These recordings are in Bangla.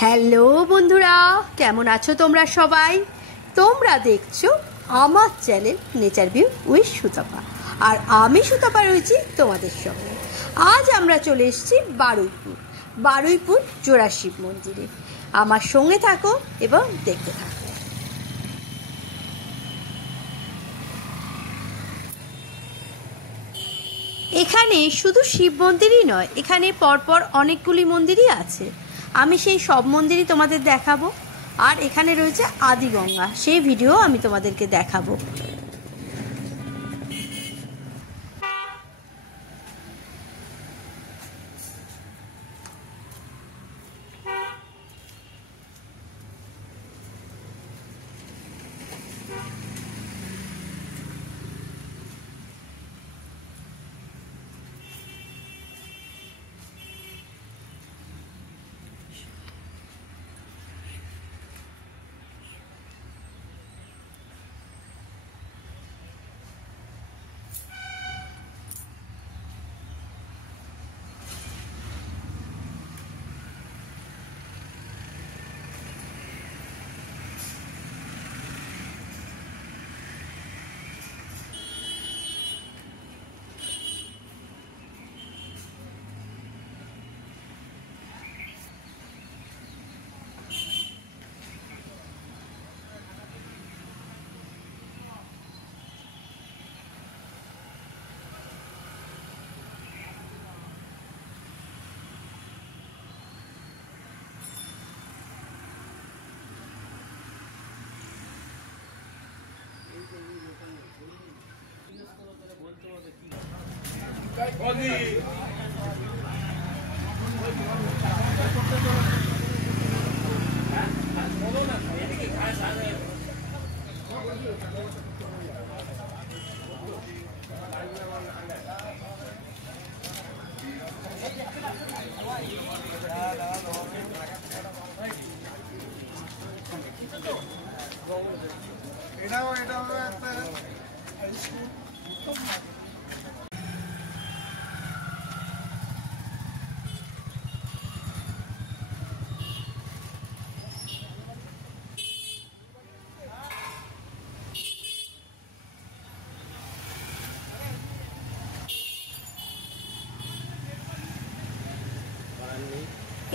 হ্যালো বন্ধুরা, কেমন আছো তোমরা সবাই? তোমরা দেখছো আমার channel nature view with Sutapa, আর আমি সুতপা রয়েছি তোমাদের সঙ্গে। আজ আমরা চলে এসেছি বারুইপুর জোড়া শিব মন্দিরে। আমার সঙ্গে থাকো এবং দেখতে থাকো। এখানে শুধু শিব মন্দিরই নয়, এখানে পরপর অনেকগুলি মন্দিরই আছে। আমি সেই সব মন্দিরই তোমাদের দেখাবো। আর এখানে রয়েছে আদিগঙ্গা, সেই ভিডিও আমি তোমাদেরকে দেখাবো।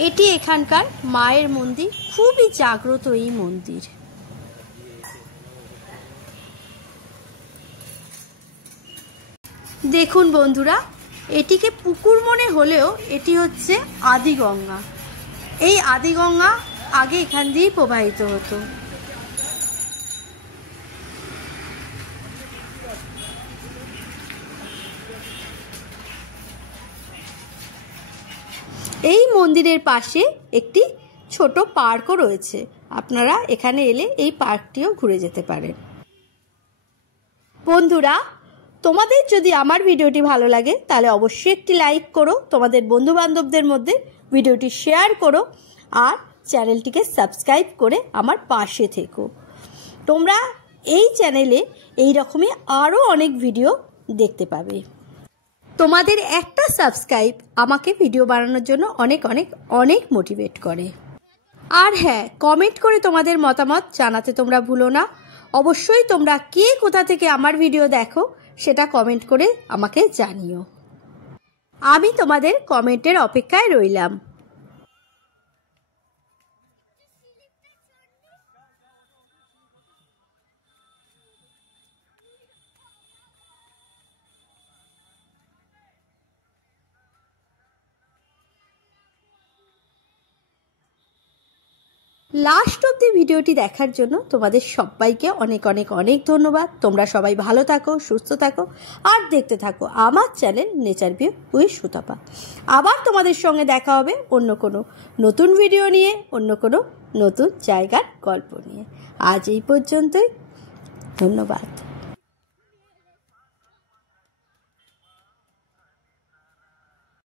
এটি এখানকার মায়ের মন্দির, খুবই জাগ্রত এই মন্দির। দেখুন বন্ধুরা, এটিকে পুকুর মনে হলেও এটি হচ্ছে আদিগঙ্গা। এই আদিগঙ্গা আগে এখান দিয়েই প্রবাহিত হতো। এই মন্দিরের পাশে একটি ছোট পার্কও রয়েছে। আপনারা এখানে এলে এই পার্কটিও ঘুরে যেতে পারেন। বন্ধুরা, তোমাদের যদি আমার ভিডিওটি ভালো লাগে তাহলে অবশ্যই একটি লাইক করো, তোমাদের বন্ধু বান্ধবদের মধ্যে ভিডিওটি শেয়ার করো, আর চ্যানেলটিকে সাবস্ক্রাইব করে আমার পাশে থেকো। তোমরা এই চ্যানেলে এই রকমই আরও অনেক ভিডিও দেখতে পাবে। তোমাদের একটা সাবস্ক্রাইব আমাকে ভিডিও বানানোর জন্য অনেক অনেক অনেক মোটিভেট করে। আর হ্যাঁ, কমেন্ট করে তোমাদের মতামত জানাতে তোমরা ভুলো না। অবশ্যই তোমরা কে কোথা থেকে আমার ভিডিও দেখো সেটা কমেন্ট করে আমাকে জানিও। আমি তোমাদের কমেন্টের অপেক্ষায় রইলাম। লাস্ট অব্দি ভিডিওটি দেখার জন্য তোমাদের সবাইকে অনেক অনেক অনেক ধন্যবাদ। তোমরা সবাই ভালো থাকো, সুস্থ থাকো, আর দেখতে থাকো আমার channel nature view with Sutapa. আবার তোমাদের সঙ্গে দেখা হবে অন্য কোনো নতুন ভিডিও নিয়ে, অন্য কোনো নতুন জায়গার গল্প নিয়ে। আজ এই পর্যন্তই, ধন্যবাদ।